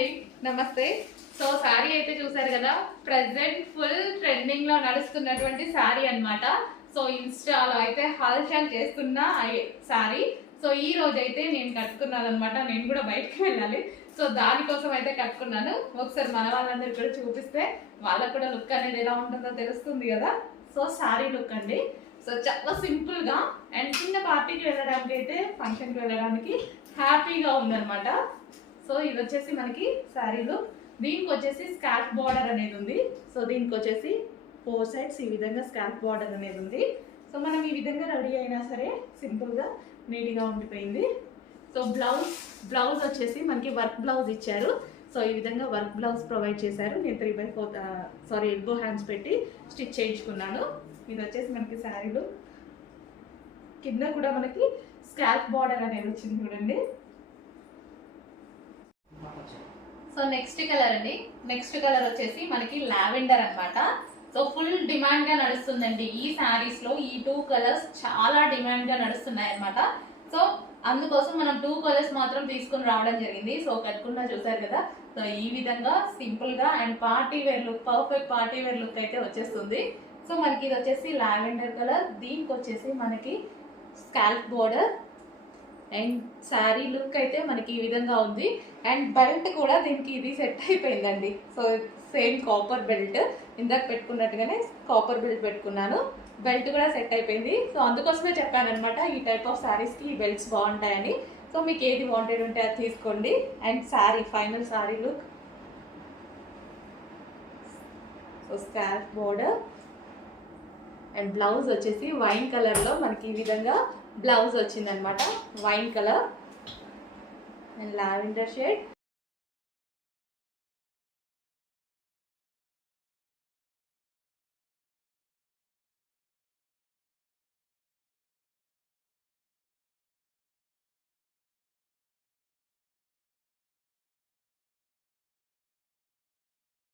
అండి, నమస్తే. సో శారీ అయితే చూసారు కదా, ప్రెసెంట్ ఫుల్ ట్రెండింగ్ లో నడుస్తున్నటువంటి శారీ అన్నమాట. సో ఇన్స్టాలో అయితే హల్చల్ చేస్తున్న శారీ. సో ఈ రోజు అయితే నేను కట్టుకున్నాను అనమాట. నేను కూడా బయటకు వెళ్ళాలి, సో దానికోసం అయితే కట్టుకున్నాను. ఒకసారి మన వాళ్ళందరూ కూడా చూపిస్తే వాళ్ళకు కూడా లుక్ అనేది ఎలా ఉంటుందో తెలుస్తుంది కదా. సో శారీ లుక్ అండి. సో చాలా సింపుల్ గా అండ్ చిన్న పార్టీకి వెళ్ళడానికి అయితే, ఫంక్షన్కి వెళ్ళడానికి హ్యాపీగా ఉందన్నమాట. సో ఇది వచ్చేసి మనకి శారీలో దీనికి వచ్చేసి స్కాల్ప్ బార్డర్ అనేది ఉంది. సో దీనికి వచ్చేసి 4 సైడ్స్ ఈ విధంగా స్కాల్ప్ బార్డర్ అనేది ఉంది. సో మనం ఈ విధంగా రెడీ అయినా సరే సింపుల్గా నీట్గా ఉండిపోయింది. సో బ్లౌజ్ వచ్చేసి మనకి వర్క్ బ్లౌజ్ ఇచ్చారు. సో ఈ విధంగా వర్క్ బ్లౌజ్ ప్రొవైడ్ చేశారు. నేను 3/4 ఎల్బో హ్యాండ్స్ పెట్టి స్టిచ్ చేయించుకున్నాను. ఇది వచ్చేసి మనకి శారీలో కింద కూడా మనకి స్కాల్ప్ బార్డర్ అనేది వచ్చింది చూడండి. సో నెక్స్ట్ కలర్ అండి. నెక్స్ట్ కలర్ వచ్చేసి మనకి లావెండర్ అన్నమాట. సో ఫుల్ డిమాండ్ గా నడుస్తుందండి ఈ శారీస్ లో. ఈ 2 కలర్స్ చాలా డిమాండ్ గా నడుస్తున్నాయి అన్నమాట. సో అందుకోసం మనం 2 కలర్స్ మాత్రం తీసుకుని రావడం జరిగింది. సో కట్టుకున్నా చూసారు కదా. సో ఈ విధంగా సింపుల్ గా and party wear look, perfect party wear look అయితే వచ్చేస్తుంది. సో మనకి ఇది వచ్చేసి లావెండర్ కలర్, దీనికి వచ్చేసి మనకి scalp border and sari look అయితే మనకి ఈ విధంగా ఉంది. అండ్ బెల్ట్ కూడా దీనికి ఇది సెట్ అయిపోయిందండి. సో సేమ్ కాపర్ బెల్ట్, ఇందాక పెట్టుకున్నట్టుగానే కాపర్ బెల్ట్ పెట్టుకున్నాను. బెల్ట్ కూడా సెట్ అయిపోయింది. సో అందుకోసమే చెప్పాను అనమాట, ఈ టైప్ ఆఫ్ శారీస్కి ఈ బెల్ట్స్ బాగుంటాయని. సో మీకు ఏది వాంటెడ్ ఉంటే అది తీసుకోండి. And sari, final sari look. So scalp border and blouse వచ్చేసి వైన్ కలర్లో మనకి ఈ విధంగా బ్లౌజ్ వచ్చిందనమాట. Wine colour and lavender shade.